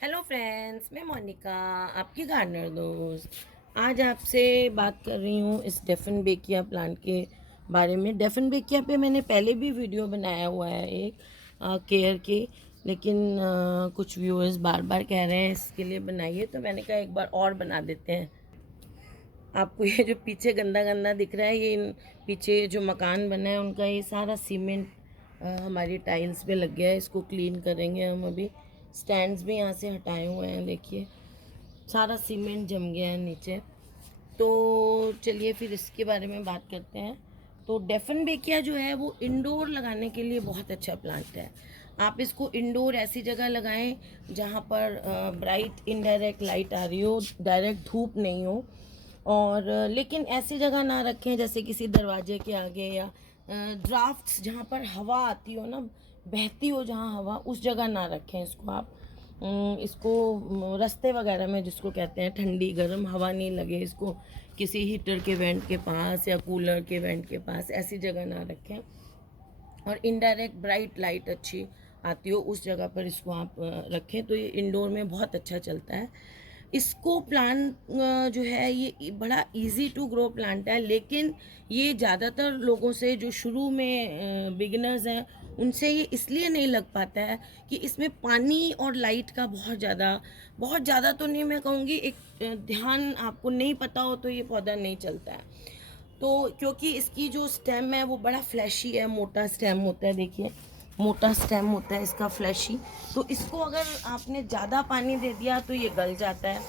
Hello friends, मैं मोनिका, आपकी gardener दोस्त। आज आपसे बात कर रही हूँ इस डेफनबेकिया प्लांट के बारे में। डेफनबेकिया पे मैंने पहले भी वीडियो बनाया हुआ है एक केयर के, लेकिन कुछ व्यूअर्स बार बार कह रहे हैं इसके लिए बनाइए, तो मैंने कहा एक बार और बना देते हैं। आपको ये जो पीछे गंदा गंदा दिख रहा है, ये पीछे जो मकान बना है उनका ये सारा सीमेंट हमारी टाइल्स पे लग गया है। इसको क्लीन करेंगे हम अभी। स्टैंड्स भी यहाँ से हटाए हुए हैं, देखिए सारा सीमेंट जम गया है नीचे। तो चलिए फिर इसके बारे में बात करते हैं। तो डेफनबेकिया जो है वो इंडोर लगाने के लिए बहुत अच्छा प्लांट है। आप इसको इंडोर ऐसी जगह लगाएं जहाँ पर ब्राइट इनडायरेक्ट लाइट आ रही हो, डायरेक्ट धूप नहीं हो। और लेकिन ऐसी जगह ना रखें जैसे किसी दरवाजे के आगे, या ड्राफ्ट्स जहाँ पर हवा आती हो ना, बहती हो जहाँ हवा, उस जगह ना रखें इसको आप। इसको रास्ते वगैरह में, जिसको कहते हैं ठंडी गर्म हवा नहीं लगे इसको, किसी हीटर के वेंट के पास या कूलर के वेंट के पास, ऐसी जगह ना रखें। और इनडायरेक्ट ब्राइट लाइट अच्छी आती हो उस जगह पर इसको आप रखें, तो ये इंडोर में बहुत अच्छा चलता है। इसको प्लांट जो है ये बड़ा इजी टू ग्रो प्लांट है, लेकिन ये ज़्यादातर लोगों से जो शुरू में बिगिनर्स हैं उनसे ये इसलिए नहीं लग पाता है कि इसमें पानी और लाइट का बहुत ज़्यादा तो नहीं मैं कहूँगी, एक ध्यान आपको नहीं पता हो तो ये पौधा नहीं चलता है। तो क्योंकि इसकी जो स्टेम है वो बड़ा फ्लैशी है, मोटा स्टेम होता है, देखिए मोटा स्टेम होता है इसका, फ्लैशी। तो इसको अगर आपने ज़्यादा पानी दे दिया तो ये गल जाता है,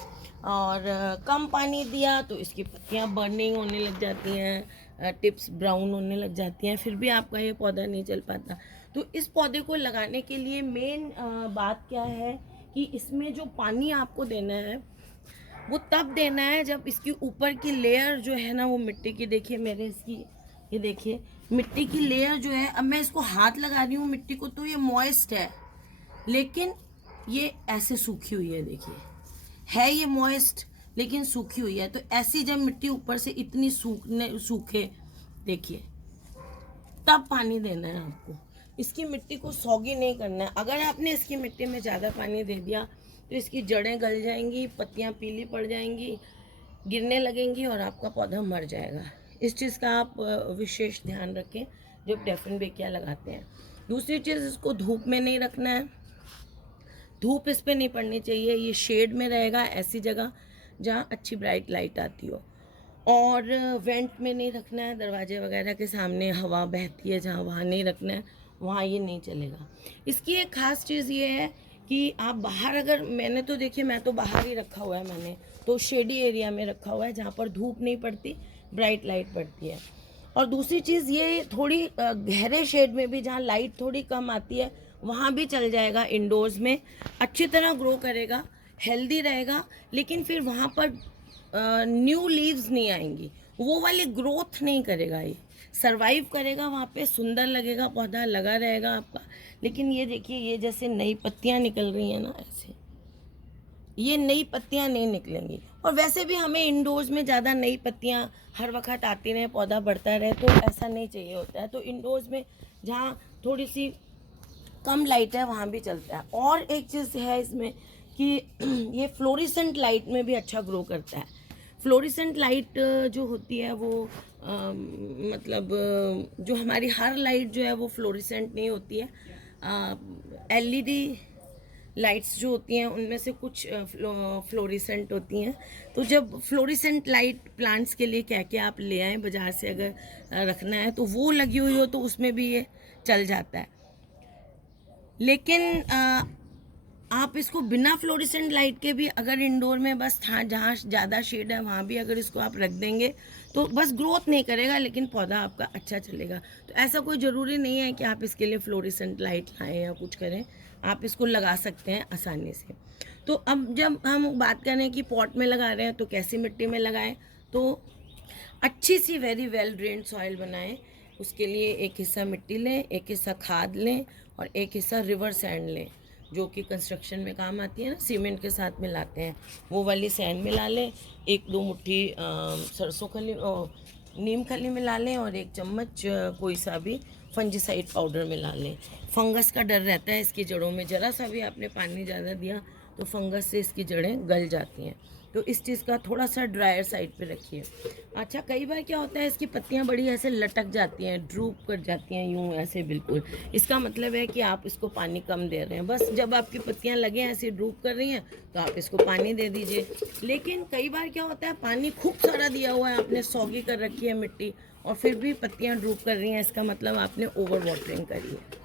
और कम पानी दिया तो इसकी पत्तियाँ बर्निंग होने लग जाती हैं, टिप्स ब्राउन होने लग जाती हैं, फिर भी आपका ये पौधा नहीं चल पाता। तो इस पौधे को लगाने के लिए मेन बात क्या है कि इसमें जो पानी आपको देना है वो तब देना है जब इसकी ऊपर की लेयर जो है ना वो मिट्टी की, देखिए मेरे इसकी, ये देखिए मिट्टी की लेयर जो है, अब मैं इसको हाथ लगा रही हूँ मिट्टी को तो ये मॉइस्ट है, लेकिन ये ऐसे सूखी हुई है, देखिए है ये मॉइस्ट लेकिन सूखी हुई है। तो ऐसी जब मिट्टी ऊपर से इतनी सूखे, देखिए तब पानी देना है आपको। इसकी मिट्टी को सौगी नहीं करना है। अगर आपने इसकी मिट्टी में ज़्यादा पानी दे दिया तो इसकी जड़ें गल जाएंगी, पत्तियां पीली पड़ जाएंगी, गिरने लगेंगी और आपका पौधा मर जाएगा। इस चीज़ का आप विशेष ध्यान रखें जब डेफनबेकिया लगाते हैं। दूसरी चीज़, इसको धूप में नहीं रखना है, धूप इस पर नहीं पड़नी चाहिए। ये शेड में रहेगा, ऐसी जगह जहाँ अच्छी ब्राइट लाइट आती हो। और वेंट में नहीं रखना है, दरवाजे वगैरह के सामने हवा बहती है जहाँ, वहाँ नहीं रखना है, वहाँ ये नहीं चलेगा। इसकी एक ख़ास चीज़ ये है कि आप बाहर, अगर मैंने तो देखिए मैं तो बाहर ही रखा हुआ है, मैंने तो शेडी एरिया में रखा हुआ है जहाँ पर धूप नहीं पड़ती, ब्राइट लाइट पड़ती है। और दूसरी चीज़ ये थोड़ी गहरे शेड में भी, जहाँ लाइट थोड़ी कम आती है, वहाँ भी चल जाएगा। इंडोर्स में अच्छी तरह ग्रो करेगा, हेल्दी रहेगा, लेकिन फिर वहाँ पर न्यू लीव्स नहीं आएंगी, वो वाली ग्रोथ नहीं करेगा। ये सरवाइव करेगा वहाँ पे, सुंदर लगेगा, पौधा लगा रहेगा आपका। लेकिन ये देखिए, ये जैसे नई पत्तियाँ निकल रही हैं ना, ऐसे ये नई पत्तियाँ नहीं निकलेंगी। और वैसे भी हमें इंडोर्स में ज़्यादा नई पत्तियाँ हर वक्त आती रहे, पौधा बढ़ता रहे, तो ऐसा नहीं चाहिए होता है। तो इंडोर्स में जहाँ थोड़ी सी कम लाइट है वहाँ भी चलता है। और एक चीज़ है इसमें कि ये फ्लोरिसेंट लाइट में भी अच्छा ग्रो करता है। फ्लोरिसेंट लाइट जो होती है वो मतलब जो हमारी हर लाइट जो है वो फ्लोरिसेंट नहीं होती है। एलईडी लाइट्स जो होती हैं उनमें से कुछ फ्लोरिसेंट होती हैं। तो जब फ्लोरिसेंट लाइट प्लांट्स के लिए क्या क्या आप ले आएँ बाज़ार से, अगर रखना है तो वो लगी हुई हो तो उसमें भी ये चल जाता है। लेकिन आप इसको बिना फ्लोरिसेंट लाइट के भी अगर इंडोर में बस जहाँ ज़्यादा शेड है वहाँ भी अगर इसको आप रख देंगे तो बस ग्रोथ नहीं करेगा, लेकिन पौधा आपका अच्छा चलेगा। तो ऐसा कोई ज़रूरी नहीं है कि आप इसके लिए फ्लोरिसेंट लाइट लाएँ या कुछ करें, आप इसको लगा सकते हैं आसानी से। तो अब जब हम बात करें कि पॉट में लगा रहे हैं तो कैसी मिट्टी में लगाएं, तो अच्छी सी वेरी वेल ड्रेन्ड सॉइल बनाएं। उसके लिए एक हिस्सा मिट्टी लें, एक हिस्सा खाद लें और एक हिस्सा रिवर सैंड लें, जो कि कंस्ट्रक्शन में काम आती है ना, सीमेंट के साथ मिलाते हैं, वो वाली सैंड मिला लें। एक दो मुट्ठी सरसों खली, नीम खली मिला लें, और एक चम्मच कोई सा भी फंजीसाइड पाउडर मिला लें। फंगस का डर रहता है इसकी जड़ों में, ज़रा सा भी आपने पानी ज़्यादा दिया तो फंगस से इसकी जड़ें गल जाती हैं। तो इस चीज़ का थोड़ा सा ड्रायर साइड पे रखिए। अच्छा, कई बार क्या होता है इसकी पत्तियां बड़ी ऐसे लटक जाती हैं, ड्रूप कर जाती हैं यूं ऐसे बिल्कुल। इसका मतलब है कि आप इसको पानी कम दे रहे हैं। बस जब आपकी पत्तियां लगे ऐसे ड्रूप कर रही हैं तो आप इसको पानी दे दीजिए। लेकिन कई बार क्या होता है पानी खूब सारा दिया हुआ है, आपने सौगी कर रखी है मिट्टी, और फिर भी पत्तियां ड्रूप कर रही हैं, इसका मतलब आपने ओवर वाटरिंग करी है।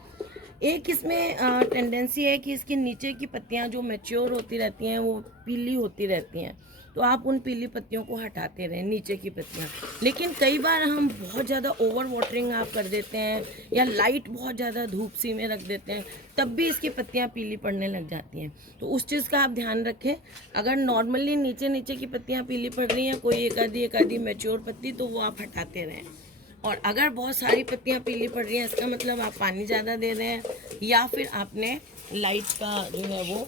एक इसमें टेंडेंसी है कि इसके नीचे की पत्तियां जो मैच्योर होती रहती हैं वो पीली होती रहती हैं, तो आप उन पीली पत्तियों को हटाते रहें, नीचे की पत्तियां। लेकिन कई बार हम बहुत ज़्यादा ओवर वाटरिंग आप कर देते हैं या लाइट बहुत ज़्यादा धूप सी में रख देते हैं, तब भी इसकी पत्तियां पीली पड़ने लग जाती हैं। तो उस चीज़ का आप ध्यान रखें। अगर नॉर्मली नीचे नीचे की पत्तियां पीली पड़ रही हैं, कोई एक आधी मैच्योर पत्ती, तो वो आप हटाते रहें। और अगर बहुत सारी पत्तियां पीली पड़ रही हैं, इसका मतलब आप पानी ज़्यादा दे रहे हैं या फिर आपने लाइट का जो है वो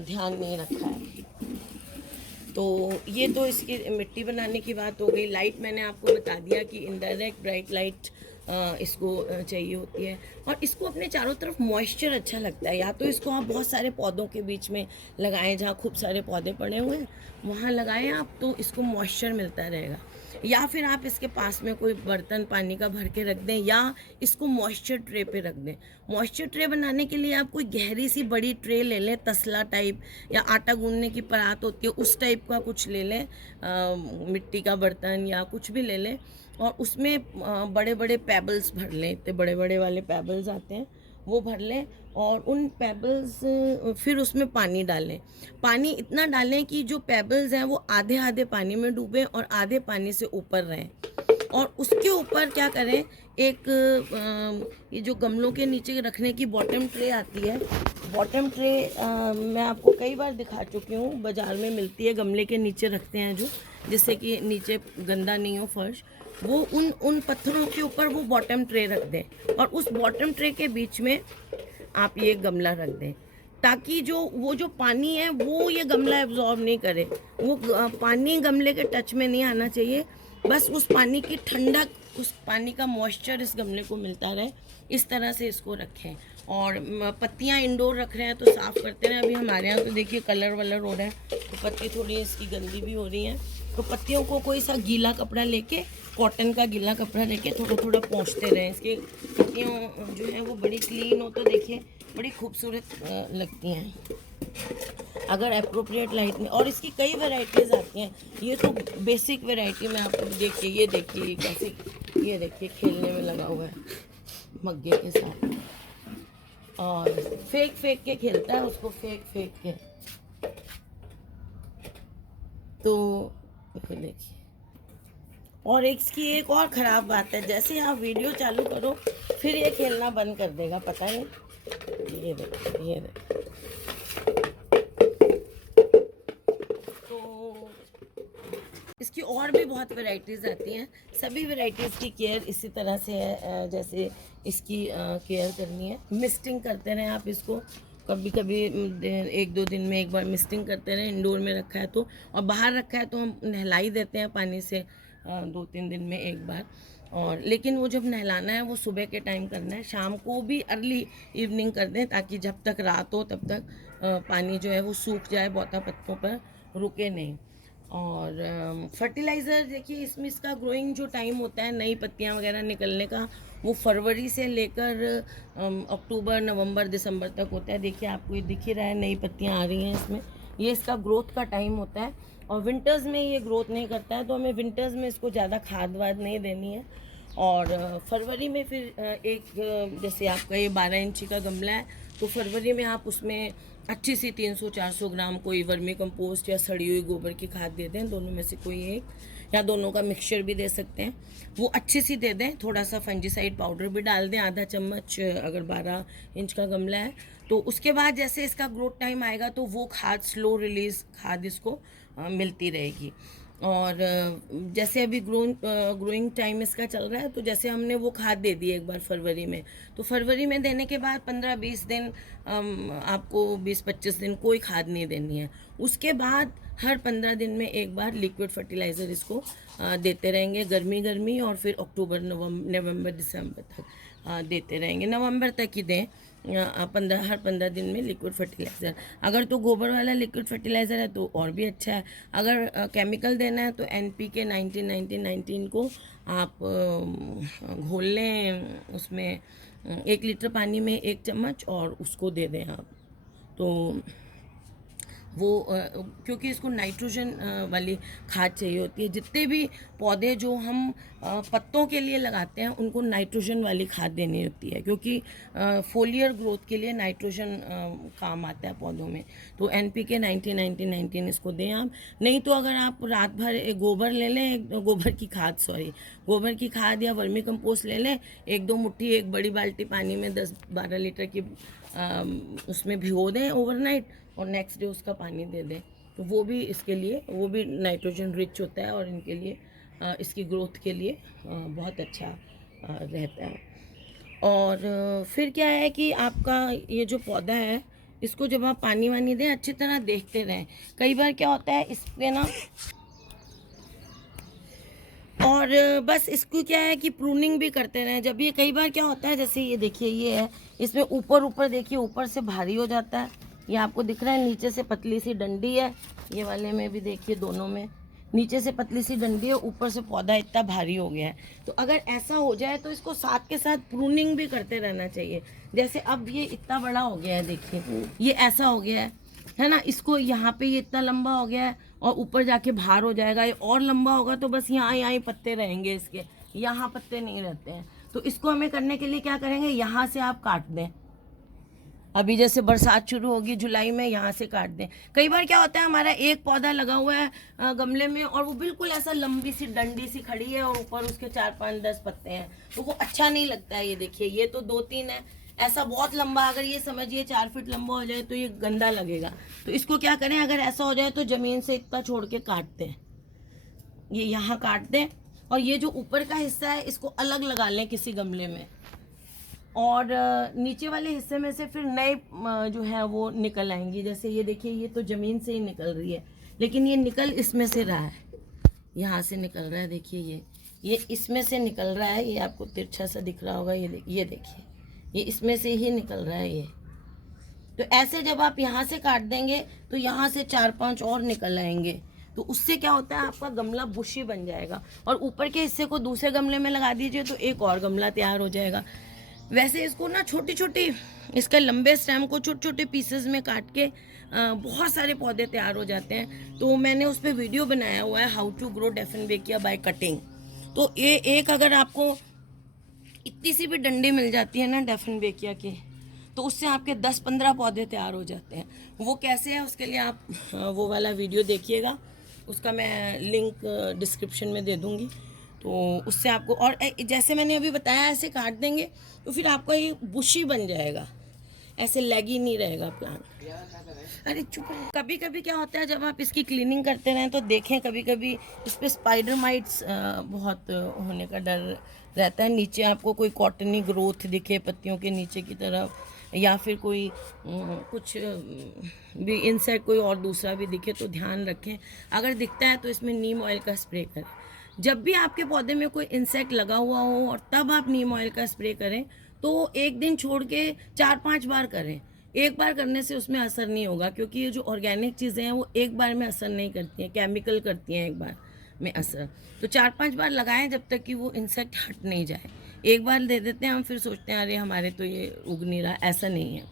ध्यान नहीं रखा है। तो ये तो इसकी मिट्टी बनाने की बात हो गई। लाइट मैंने आपको बता दिया कि इनडायरेक्ट ब्राइट लाइट इसको चाहिए होती है। और इसको अपने चारों तरफ मॉइस्चर अच्छा लगता है, या तो इसको आप बहुत सारे पौधों के बीच में लगाएं, जहाँ खूब सारे पौधे पड़े हुए हैं वहाँ लगाएं आप, तो इसको मॉइस्चर मिलता रहेगा। या फिर आप इसके पास में कोई बर्तन पानी का भर के रख दें, या इसको मॉइस्चर ट्रे पे रख दें। मॉइस्चर ट्रे बनाने के लिए आप कोई गहरी सी बड़ी ट्रे ले लें, तसला टाइप, या आटा गूंदने की परात होती है उस टाइप का कुछ ले लें, मिट्टी का बर्तन या कुछ भी ले लें, और उसमें बड़े बड़े पेबल्स भर लें। इतने बड़े बड़े वाले पेबल्स आते हैं वो भर लें, और उन पेबल्स फिर उसमें पानी डालें। पानी इतना डालें कि जो पेबल्स हैं वो आधे आधे पानी में डूबें और आधे पानी से ऊपर रहें। और उसके ऊपर क्या करें, एक ये जो गमलों के नीचे रखने की बॉटम ट्रे आती है, बॉटम ट्रे मैं आपको कई बार दिखा चुकी हूँ, बाज़ार में मिलती है, गमले के नीचे रखते हैं जो, जिससे कि नीचे गंदा नहीं हो फर्श। वो उन पत्थरों के ऊपर वो बॉटम ट्रे रख दें, और उस बॉटम ट्रे के बीच में आप ये गमला रख दें, ताकि जो पानी है वो ये गमला एब्जॉर्ब नहीं करे। वो पानी गमले के टच में नहीं आना चाहिए, बस उस पानी की ठंडक, उस पानी का मॉइस्चर इस गमले को मिलता रहे। इस तरह से इसको रखें। और पत्तियां इंडोर रख रहे हैं तो साफ़ करते रहें। अभी हमारे यहाँ तो देखिए कलर वलर हो रहा है, तो पत्ती थोड़ी इसकी गंदी भी हो रही हैं, तो पत्तियों को कोई सा गीला कपड़ा लेके, कॉटन का गीला कपड़ा लेके थोड़ा थोड़ा पोंछते रहें। इसकी पत्तियाँ जो है वो बड़ी क्लीन हो तो देखिए बड़ी खूबसूरत लगती हैं, अगर अप्रोप्रिएट लाइट में। और इसकी कई वैरायटीज़ आती हैं, ये तो बेसिक वैरायटी में आपको देखिए, ये देखिए कैसे, ये देखिए खेलने में लगा हुआ है मग्गे के साथ, और फेंक फेंक के खेलता है उसको, फेंक फेंक के। तो ये देखिए। और इसकी एक और ख़राब बात है, जैसे आप वीडियो चालू करो फिर ये खेलना बंद कर देगा, पता नहीं। ये देखिए, ये देखिए। तो इसकी और भी बहुत वैरायटीज़ आती हैं। सभी वैरायटीज़ की केयर इसी तरह से है, जैसे इसकी केयर करनी है। मिस्टिंग करते रहें आप इसको, कभी कभी 1-2 दिन में एक बार मिस्टिंग करते रहें। इंडोर में रखा है तो, और बाहर रखा है तो हम नहला ही देते हैं पानी से 2-3 दिन में एक बार। और लेकिन वो जब नहलाना है वो सुबह के टाइम करना है, शाम को भी अर्ली इवनिंग कर दें, ताकि जब तक रात हो तब तक पानी जो है वो सूख जाए, बहुता पत्तों पर रुके नहीं। और फर्टिलाइज़र देखिए, इसमें इसका ग्रोइंग जो टाइम होता है नई पत्तियां वगैरह निकलने का, वो फरवरी से लेकर अक्टूबर नवंबर दिसंबर तक होता है। देखिए आपको ये दिख ही रहा है, नई पत्तियां आ रही हैं इसमें, ये इसका ग्रोथ का टाइम होता है। और विंटर्स में ये ग्रोथ नहीं करता है, तो हमें विंटर्स में इसको ज़्यादा खाद वाद नहीं देनी है। और फरवरी में फिर जैसे आपका ये 12 इंची का गमला है, तो फरवरी में आप उसमें अच्छी सी 300-400 ग्राम कोई वर्मी कंपोस्ट या सड़ी हुई गोबर की खाद दे दें, दोनों में से कोई एक, या दोनों का मिक्सचर भी दे सकते हैं, वो अच्छी सी दे दें। थोड़ा सा फंजीसाइड पाउडर भी डाल दें, आधा चम्मच, अगर 12 इंच का गमला है तो। उसके बाद जैसे इसका ग्रोथ टाइम आएगा तो वो खाद, स्लो रिलीज खाद इसको मिलती रहेगी। और जैसे अभी ग्रोइंग टाइम इसका चल रहा है, तो जैसे हमने वो खाद दे दी एक बार फरवरी में, तो फरवरी में देने के बाद 15-20 दिन आपको 20-25 दिन कोई खाद नहीं देनी है। उसके बाद हर 15 दिन में एक बार लिक्विड फर्टिलाइज़र इसको देते रहेंगे, गर्मी और फिर अक्टूबर नवंबर दिसंबर तक देते रहेंगे। नवंबर तक ही दें, हर 15 दिन में लिक्विड फर्टिलाइज़र। अगर तो गोबर वाला लिक्विड फर्टिलाइज़र है तो और भी अच्छा है। अगर केमिकल देना है तो NPK 19 को आप घोल लें उसमें 1 लीटर पानी में 1 चम्मच और उसको दे दें आप। तो वो क्योंकि इसको नाइट्रोजन वाली खाद चाहिए होती है। जितने भी पौधे जो हम पत्तों के लिए लगाते हैं उनको नाइट्रोजन वाली खाद देनी होती है, क्योंकि फोलियर ग्रोथ के लिए नाइट्रोजन काम आता है पौधों में। तो NPK 19 इसको दें आप। नहीं तो अगर आप रात भर गोबर ले लें, गोबर की खाद या वर्मी कंपोस्ट ले लें, 1-2 मुट्ठी एक बड़ी बाल्टी पानी में 10-12 लीटर की उसमें भिगो दें ओवरनाइट और नेक्स्ट डे उसका पानी दे दें। तो वो भी इसके लिए, वो भी नाइट्रोजन रिच होता है और इनके लिए इसकी ग्रोथ के लिए बहुत अच्छा रहता है। और फिर क्या है कि आपका ये जो पौधा है इसको जब आप पानी वानी दें अच्छी तरह देखते रहें। कई बार क्या होता है इस पे ना, और बस इसको क्या है कि प्रूनिंग भी करते रहें। जब ये कई बार क्या होता है, जैसे ये देखिए ये है, इसमें ऊपर देखिए ऊपर से भारी हो जाता है। ये आपको दिख रहा है, नीचे से पतली सी डंडी है। ये वाले में भी देखिए, दोनों में नीचे से पतली सी डंडी है, ऊपर से पौधा इतना भारी हो गया है। तो अगर ऐसा हो जाए तो इसको साथ के साथ प्रूनिंग भी करते रहना चाहिए। जैसे अब ये इतना बड़ा हो गया है, देखिए ये ऐसा हो गया है ना। इसको यहाँ पे ये इतना लंबा हो गया है और ऊपर जाके बाहर हो जाएगा। ये और लंबा होगा तो बस यहाँ पत्ते रहेंगे इसके, यहाँ पत्ते नहीं रहते हैं। तो इसको हमें करने के लिए क्या करेंगे, यहाँ से आप काट दें। अभी जैसे बरसात शुरू होगी जुलाई में, यहाँ से काट दें। कई बार क्या होता है, हमारा एक पौधा लगा हुआ है गमले में और वो बिल्कुल ऐसा लंबी सी डंडी सी खड़ी है और ऊपर उसके 4-5-10 पत्ते हैं, तो वो अच्छा नहीं लगता है। ये देखिए, ये तो 2-3 है। ऐसा बहुत लंबा, अगर ये समझिए 4 फीट लंबा हो जाए तो ये गंदा लगेगा। तो इसको क्या करें, अगर ऐसा हो जाए तो ज़मीन से इतना छोड़ के काट दें। ये यहाँ काट दें और ये जो ऊपर का हिस्सा है इसको अलग लगा लें किसी गमले में। और नीचे वाले हिस्से में से फिर नए जो है वो निकल आएंगी। जैसे ये देखिए, ये तो ज़मीन से ही निकल रही है, लेकिन ये निकल इसमें से रहा है, यहाँ से निकल रहा है। देखिए ये इसमें से निकल रहा है। ये आपको तिरछा सा दिख रहा होगा, ये देखिए ये इसमें से ही निकल रहा है ये। तो ऐसे जब आप यहाँ से काट देंगे तो यहाँ से 4-5 और निकल आएंगे। तो उससे क्या होता है, आपका गमला बुशी बन जाएगा। और ऊपर के हिस्से को दूसरे गमले में लगा दीजिए तो एक और गमला तैयार हो जाएगा। वैसे इसको ना छोटी इसके लंबे स्टेम को छोटे पीसेस में काट के बहुत सारे पौधे तैयार हो जाते हैं। तो मैंने उस पर वीडियो बनाया हुआ है, how to grow dieffenbachia by cutting. तो ये एक, अगर आपको इतनी सी भी डंडी मिल जाती है ना डेफिनबेकिया की, तो उससे आपके 10-15 पौधे तैयार हो जाते हैं। वो कैसे है, उसके लिए आप वो वाला वीडियो देखिएगा, उसका मैं लिंक डिस्क्रिप्शन में दे दूँगी। तो उससे आपको, और जैसे मैंने अभी बताया, ऐसे काट देंगे तो फिर आपका ये बुशी बन जाएगा, ऐसे लैगी नहीं रहेगा प्लांट। अरे चुप रहे। कभी कभी क्या होता है, जब आप इसकी क्लीनिंग करते रहें तो देखें, कभी कभी इस पर स्पाइडर माइट्स बहुत होने का डर रहता है। नीचे आपको कोई कॉटनी ग्रोथ दिखे पत्तियों के नीचे की तरफ, या फिर कोई कुछ भी इंसेक्ट कोई और दूसरा भी दिखे तो ध्यान रखें। अगर दिखता है तो इसमें नीम ऑयल का स्प्रे करें। जब भी आपके पौधे में कोई इंसेक्ट लगा हुआ हो और तब आप नीम ऑयल का स्प्रे करें, तो एक दिन छोड़ के 4-5 बार करें। एक बार करने से उसमें असर नहीं होगा, क्योंकि ये जो ऑर्गेनिक चीज़ें हैं वो एक बार में असर नहीं करती हैं, केमिकल करती हैं एक बार में असर। तो 4-5 बार लगाएं जब तक कि वो इंसेक्ट हट नहीं जाए। एक बार दे देते हैं हम, फिर सोचते हैं अरे हमारे तो ये उग नहीं रहा, ऐसा नहीं है।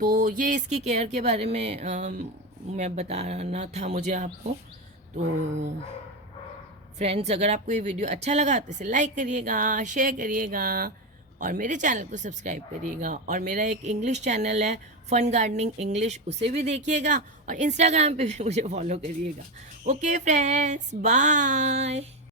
तो ये इसकी केयर के बारे में मैं बताना था मुझे आपको। तो फ्रेंड्स, अगर आपको ये वीडियो अच्छा लगा तो इसे लाइक करिएगा, शेयर करिएगा और मेरे चैनल को सब्सक्राइब करिएगा। और मेरा एक इंग्लिश चैनल है, फन गार्डनिंग इंग्लिश, उसे भी देखिएगा और इंस्टाग्राम पे भी मुझे फॉलो करिएगा। Okay friends, bye.